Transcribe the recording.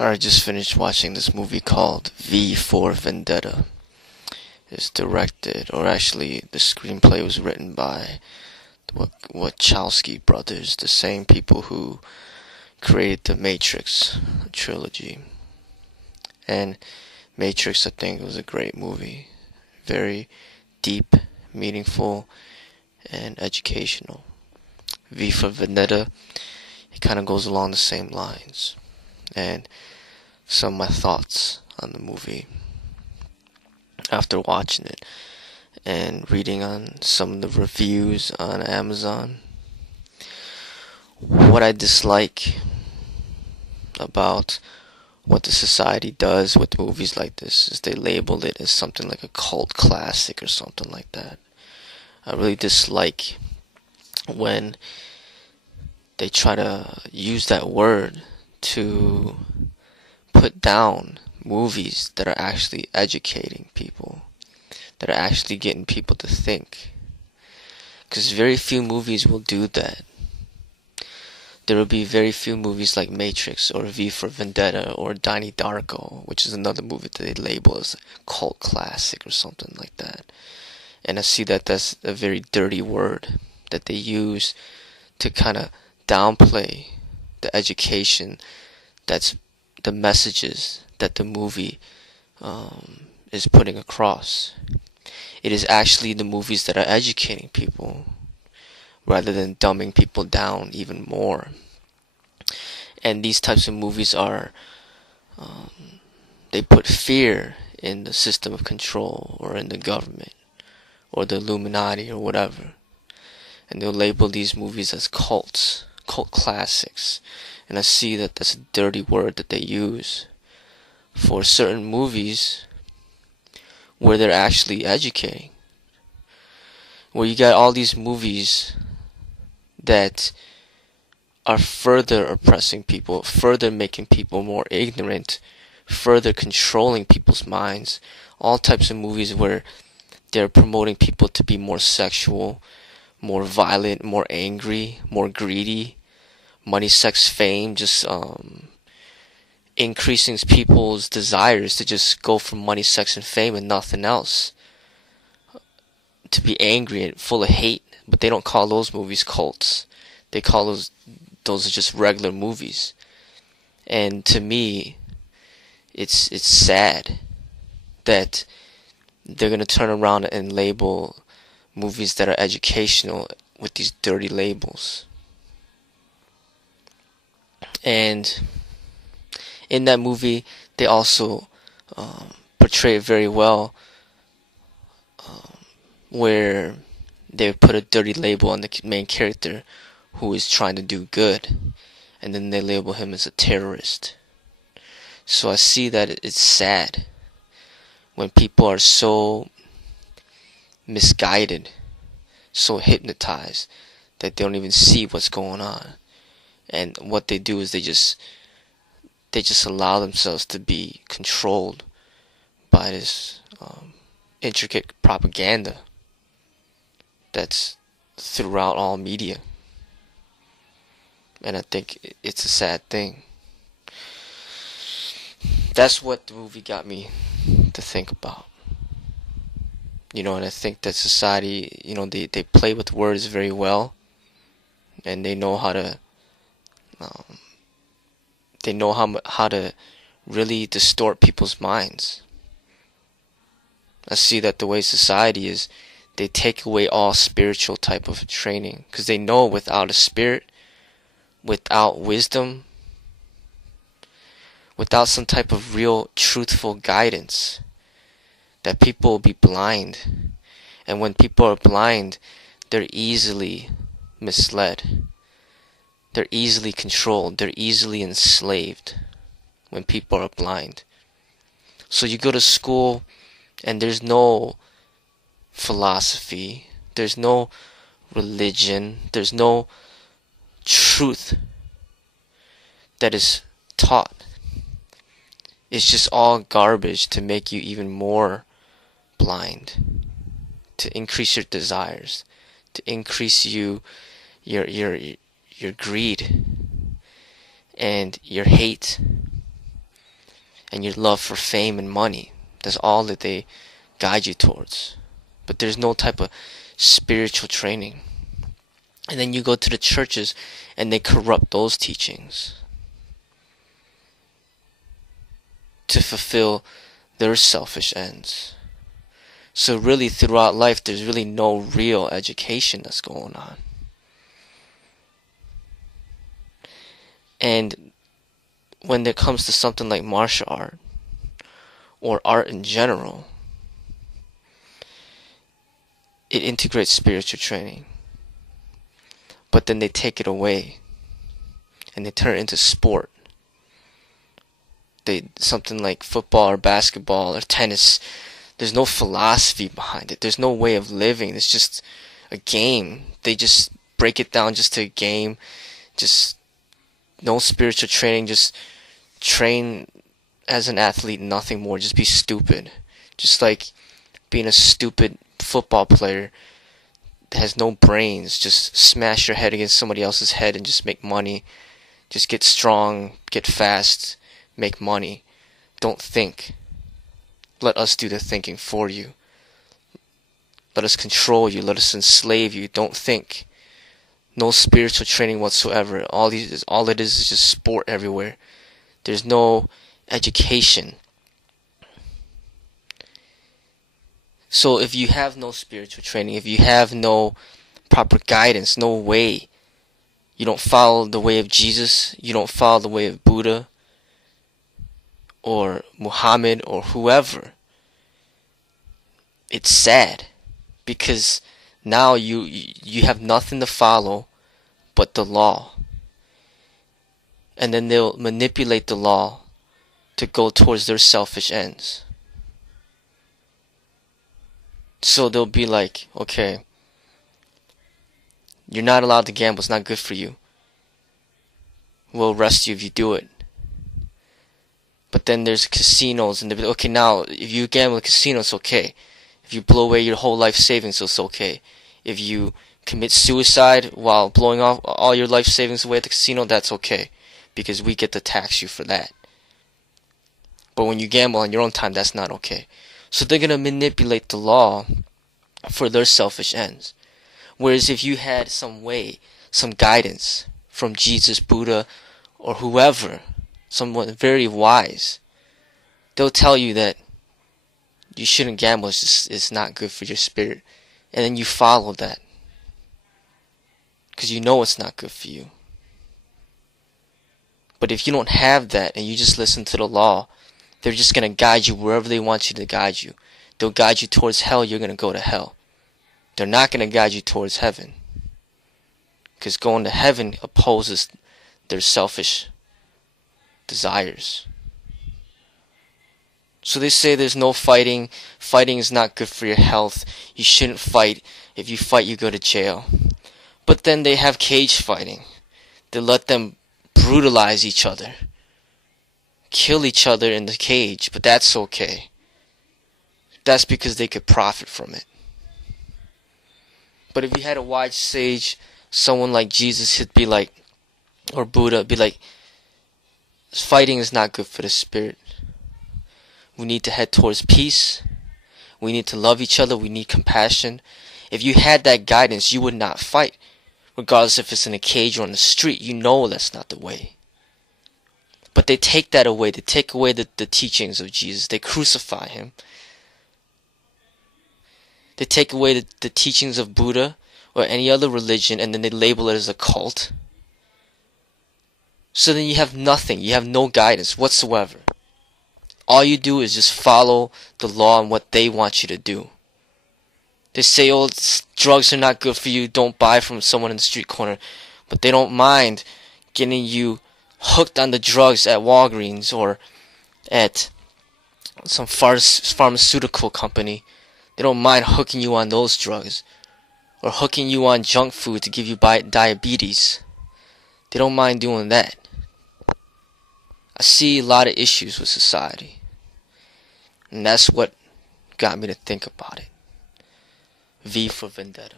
I just finished watching this movie called V for Vendetta. It's directed, or actually the screenplay was written by the Wachowski brothers, the same people who created the Matrix trilogy. And Matrix, I think, was a great movie. Very deep, meaningful, and educational. V for Vendetta, it kind of goes along the same lines. And some of my thoughts on the movie after watching it and reading on some of the reviews on Amazon. What I dislike about what the society does with movies like this is they label it as something like a cult classic or something like that. I really dislike when they try to use that word to put down movies that are actually educating people, that are actually getting people to think. Because very few movies will do that. There will be very few movies like Matrix or V for Vendetta or Donnie Darko, which is another movie that they label as a cult classic or something like that. And I see that that's a very dirty word that they use to kind of downplay the education, that's the messages that the movie is putting across. It is actually the movies that are educating people rather than dumbing people down even more. And these types of movies are, they put fear in the system of control or in the government or the illuminati or whatever. And they'll label these movies as cult classics. And I see that that's a dirty word that they use for certain movies where they're actually educating. Where you got all these movies that are further oppressing people, further making people more ignorant, further controlling people's minds. All types of movies where they're promoting people to be more sexual, more violent, more angry, more greedy. Money, sex, fame, just increasing people's desires to just go for money, sex, and fame and nothing else. To be angry and full of hate, but they don't call those movies cults. They call those are just regular movies. And to me, it's sad that they're gonna turn around and label movies that are educational with these dirty labels. And in that movie, they also portray it very well, where they put a dirty label on the main character who is trying to do good, and then they label him as a terrorist. So I see that it's sad when people are so misguided, so hypnotized, that they don't even see what's going on. And what they do is they just allow themselves to be controlled by this intricate propaganda that's throughout all media. And I think it's a sad thing. That's what the movie got me to think about. And I think that society, they play with words very well, and they know how to how to really distort people's minds. I see that the way society is, they take away all spiritual type of training, because they know without a spirit, without wisdom, without some type of real truthful guidance, that people will be blind. And when people are blind, they're easily misled. They're easily controlled. They're easily enslaved when people are blind. So you go to school and there's no philosophy. There's no religion. There's no truth that is taught. It's just all garbage to make you even more blind, to increase your desires, to increase your greed and your hate and your love for fame and money. That's all that they guide you towards. But there's no type of spiritual training. And then you go to the churches and they corrupt those teachings to fulfill their selfish ends. So really throughout life there's really no real education that's going on. And when it comes to something like martial art or art in general, it integrates spiritual training. But then they take it away and they turn it into sport. Something like football or basketball or tennis, there's no philosophy behind it. There's no way of living. It's just a game. They just break it down just to a game. Just no spiritual training. Just train as an athlete, nothing more. Just be stupid. Just like being a stupid football player that has no brains. Just smash your head against somebody else's head and just make money. Just get strong, get fast, make money. Don't think. Let us do the thinking for you. Let us control you. Let us enslave you. Don't think. No spiritual training whatsoever. All it is just sport everywhere. There's no education. So if you have no spiritual training, if you have no proper guidance, no way, you don't follow the way of Jesus, you don't follow the way of Buddha or Muhammad or whoever, it's sad, because now you have nothing to follow but the law. And then they'll manipulate the law to go towards their selfish ends. So they'll be like, okay, you're not allowed to gamble, it's not good for you. We'll arrest you if you do it. But then there's casinos, and they'll be like, okay, now, if you gamble at casinos, it's okay. If you blow away your whole life savings, it's okay. If you commit suicide while blowing off all your life savings away at the casino, that's okay, because we get to tax you for that. But when you gamble on your own time, that's not okay. So they're going to manipulate the law for their selfish ends. Whereas if you had some way, some guidance from Jesus, Buddha, or whoever, someone very wise, they'll tell you that you shouldn't gamble, it's not good for your spirit. And then you follow that, because you know it's not good for you. But if you don't have that and you just listen to the law, they're just going to guide you wherever they want you to guide you. They'll guide you towards hell, you're going to go to hell. They're not going to guide you towards heaven, because going to heaven opposes their selfish desires. So they say there's no fighting. Fighting is not good for your health. You shouldn't fight. If you fight, you go to jail. But then they have cage fighting. They let them brutalize each other, kill each other in the cage, but that's okay. That's because they could profit from it. But if you had a wise sage, someone like Jesus, he'd be like, or Buddha, be like, fighting is not good for the spirit. We need to head towards peace. We need to love each other. We need compassion. If you had that guidance, you would not fight. Regardless if it's in a cage or on the street, you know that's not the way. But they take that away. They take away the teachings of Jesus. They crucify him. They take away the teachings of Buddha or any other religion, and then they label it as a cult. So then you have nothing. You have no guidance whatsoever. All you do is just follow the law and what they want you to do. They say, oh, drugs are not good for you, don't buy from someone in the street corner. But they don't mind getting you hooked on the drugs at Walgreens or at some pharmaceutical company. They don't mind hooking you on those drugs, or hooking you on junk food to give you diabetes. They don't mind doing that. I see a lot of issues with society, and that's what got me to think about it. V for Vendetta.